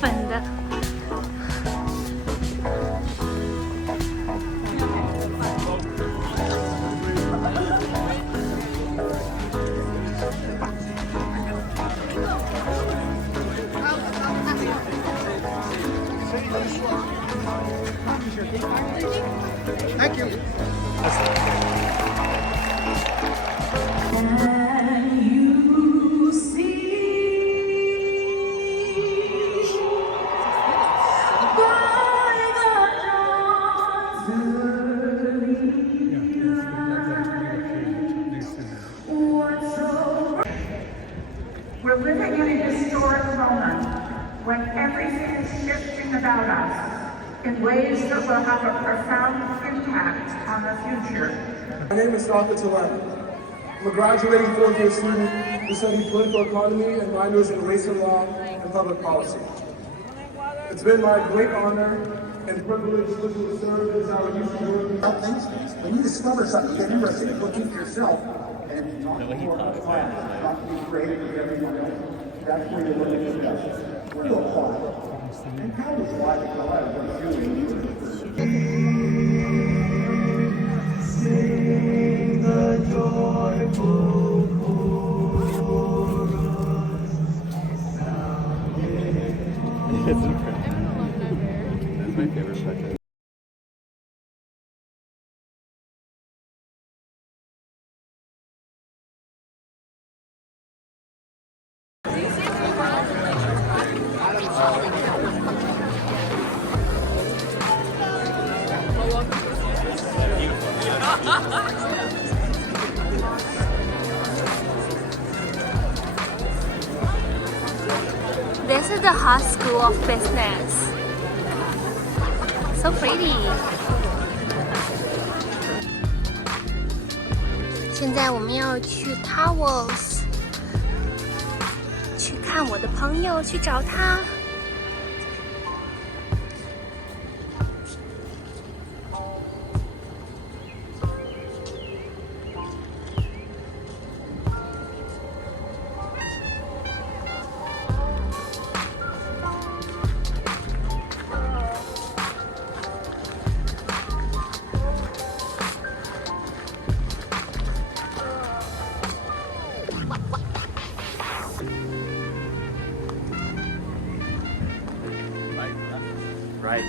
粉的。Thank you. We're living in a historic moment when everything is shifting about us in ways that will have a profound impact on the future. My name is Dr. Taleb. I'm a graduating fourth-year student who studied political economy and minors in race and law and public policy. It's been my great honor and privilege to serve as our youth board. Things. When you discover something, get interested in looking for yourself and not more about class, not to be creative with everyone else. That's where you're looking for best. We're real quiet. And how is life in the life of what you're Sing the joyful chorus. That's my favorite section. This is the Haas School of Business. So pretty. 现在我们要去 Towers， 去看我的朋友，去找他。Right.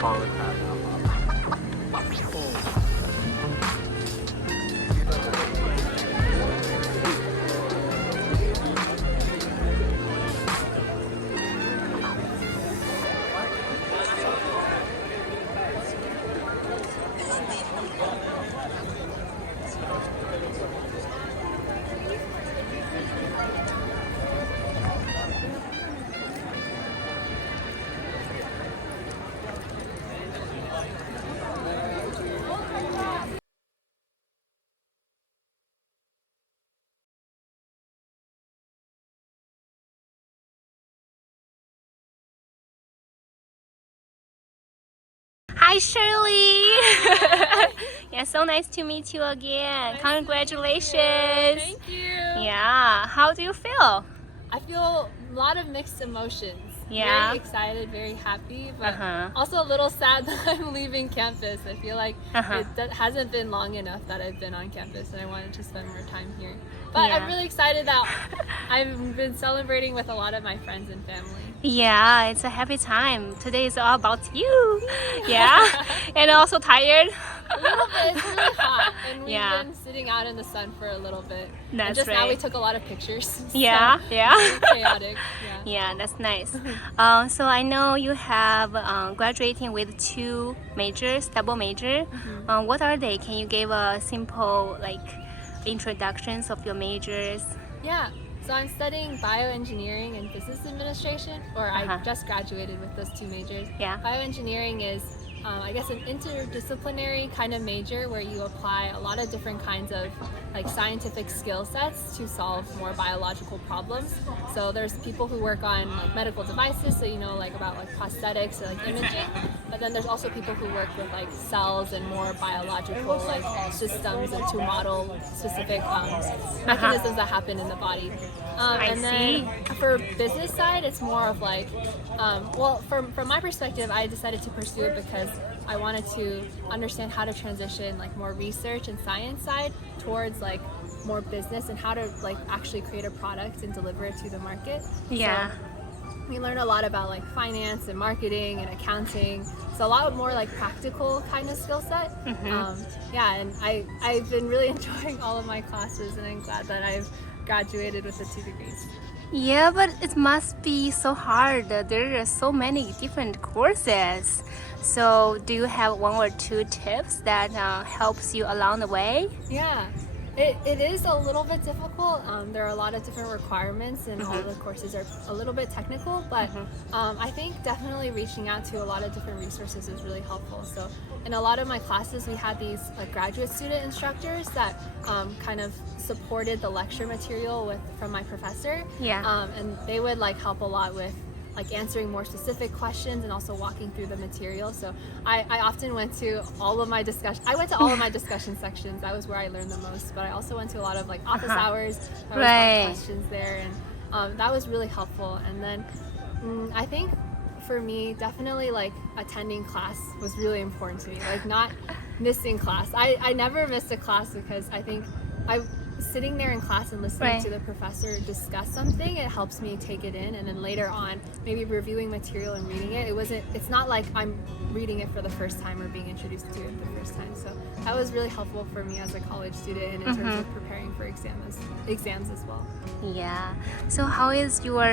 Follow the path now. Hi, Shirley. Yeah, so nice to meet you again. Congratulations. Thank you. Yeah, how do you feel? I feel a lot of mixed emotions. Yeah. Very excited, very happy, but Uh-huh. also a little sad that I'm leaving campus. I feel like Uh-huh. it hasn't been long enough that I've been on campus and I wanted to spend more time here. But Yeah. I'm really excited that I've been celebrating with a lot of my friends and family. Yeah, it's a happy time. Today is all about you. Yeah, and also tired. A little bit, it's really hot and we've Yeah. been sitting out in the sun for a little bit. And That's just now we right. took a lot of pictures. So Yeah, yeah. it's really chaotic. Yeah. Yeah, that's nice. So I know you have graduating with 2 majors, double major. What are they? Can you give a simple introductions of your majors? Yeah, so I'm studying bioengineering and business administration, or I Uh-huh. just graduated with those 2 majors. Yeah. Bioengineering is, I guess, an interdisciplinary kind of major where you apply a lot of different kinds of scientific skill sets to solve more biological problems. So there's people who work on medical devices, so about prosthetics or imaging, but then there's also people who work with cells and more biological systems and to model specific mechanisms that happen in the body. I And then for business side, it's more of from my perspective, I decided to pursue it because I wanted to understand how to transition more research and science side towards more business and how to actually create a product and deliver it to the market. Yeah. So we learn a lot about finance and marketing and accounting. So a lot more practical kind of skill set. Yeah, and I've been really enjoying all of my classes, and I'm glad that I've graduated with the 2 degrees. Yeah, but it must be so hard. There are so many different courses. So do you have 1 or 2 tips that helps you along the way? Yeah, it is a little bit difficult. There are a lot of different requirements and all the courses are a little bit technical, but I think definitely reaching out to a lot of different resources is really helpful. So in a lot of my classes, we had these graduate student instructors that kind of supported the lecture material from my professor. Yeah. And they would help a lot with answering more specific questions and also walking through the material. So I often went to all of my discussion sections. That was where I learned the most, but I also went to a lot of office hours. I was Right. questions there, and that was really helpful. And then I think for me, definitely attending class was really important to me, not missing class. I never missed a class because I think sitting there in class and listening Right. to the professor discuss something, it helps me take it in, and then later on maybe reviewing material and reading it. It's not like I'm reading it for the first time or being introduced to it the first time. So that was really helpful for me as a college student and in terms of preparing for exams as well. Yeah. So how is your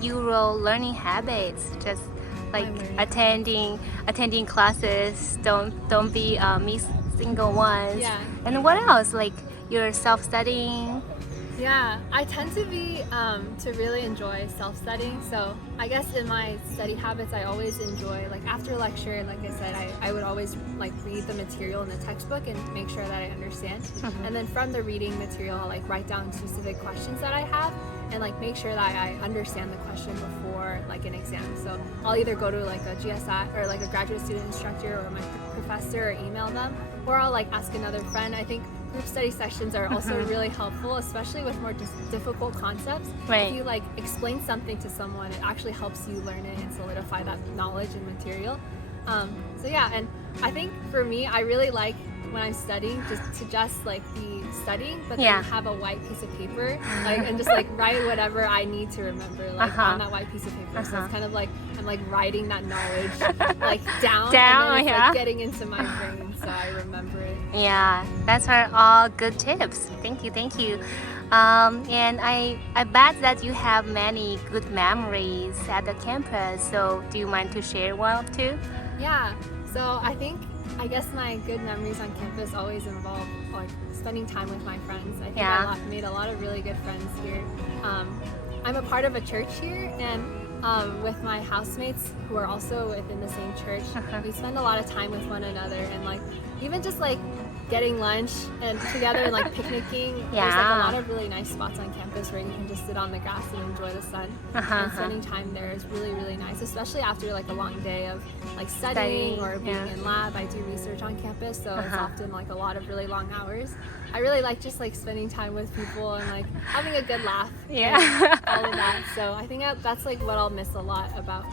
Euro learning habits? Just learning. attending classes. Don't be miss single ones. Yeah. And what else? You're self-studying. Yeah, I tend to be to really enjoy self-studying. So I guess in my study habits, I always enjoy after lecture, like I said, I would always read the material in the textbook and make sure that I understand. And then from the reading material, I'll write down specific questions that I have and make sure that I understand the question before an exam. So I'll either go to a GSI or a graduate student instructor or my professor or email them, or I'll ask another friend. I think group study sessions are also really helpful, especially with more difficult concepts. Right. If you explain something to someone, it actually helps you learn it and solidify that knowledge and material. So yeah, and I think for me, I really like when I'm studying to be studying, but Yeah. then have a white piece of paper and just write whatever I need to remember on that white piece of paper. So it's kind of I'm writing that knowledge down, and then it's yeah. getting into my brain, so I remember it. Yeah, that's are all good tips. Thank you. And I bet that you have many good memories at the campus. So do you mind to share 1 or 2? Yeah, so I guess my good memories on campus always involve spending time with my friends. I think Yeah. I made a lot of really good friends here. I'm a part of a church here, and with my housemates who are also within the same church. We spend a lot of time with one another, and like even just like getting lunch and together and like picnicking. There's like a lot of really nice spots on campus where you can just sit on the grass and enjoy the sun. And spending time there is really, really nice, especially after like a long day of like studying or being in lab. I do research on campus, so it's often like a lot of really long hours. I really like just like spending time with people and like having a good laugh. And all of that. So I think that's like what I'll miss a lot about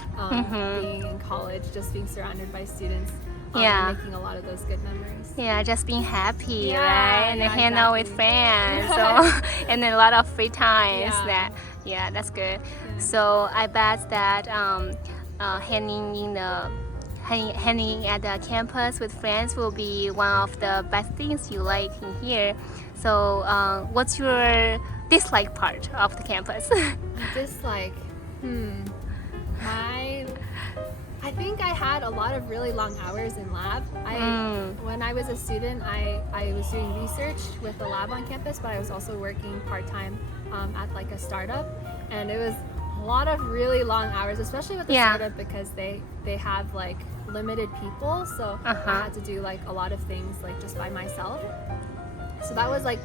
being in college, just being surrounded by students. Making a lot of those good memories. Yeah, just being happy, right? And then hang out with friends. So, and then a lot of free times. That's good. So I bet that hanging at the campus with friends will be one of the best things you like in here. So what's your dislike part of the campus? Dislike? I think I had a lot of really long hours in lab. When I was a student, I was doing research with the lab on campus, but I was also working part-time at like a startup, and it was a lot of really long hours, especially with the startup because they have like limited people, so I had to do like a lot of things like just by myself. So that was like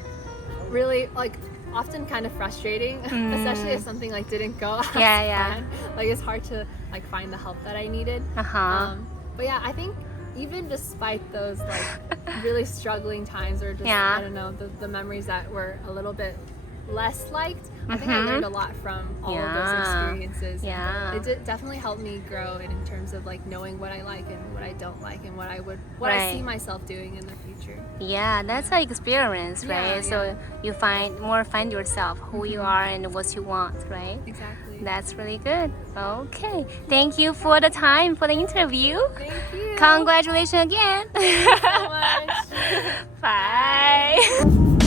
really like often kind of frustrating, especially if something like didn't go as planned. Like it's hard to like find the help that I needed. But yeah, I think even despite those like really struggling times or just I don't know, the memories that were a little bit less liked, I think I learned a lot from all of those experiences. It definitely helped me grow in terms of like knowing what I like and what I don't like and what I see myself doing in the future. Yeah, that's an experience, right? So you find yourself, who you are and what you want, right? Exactly. That's really good. Okay, thank you for the time for the interview. Thank you. Congratulations again. Thank you so much. Bye.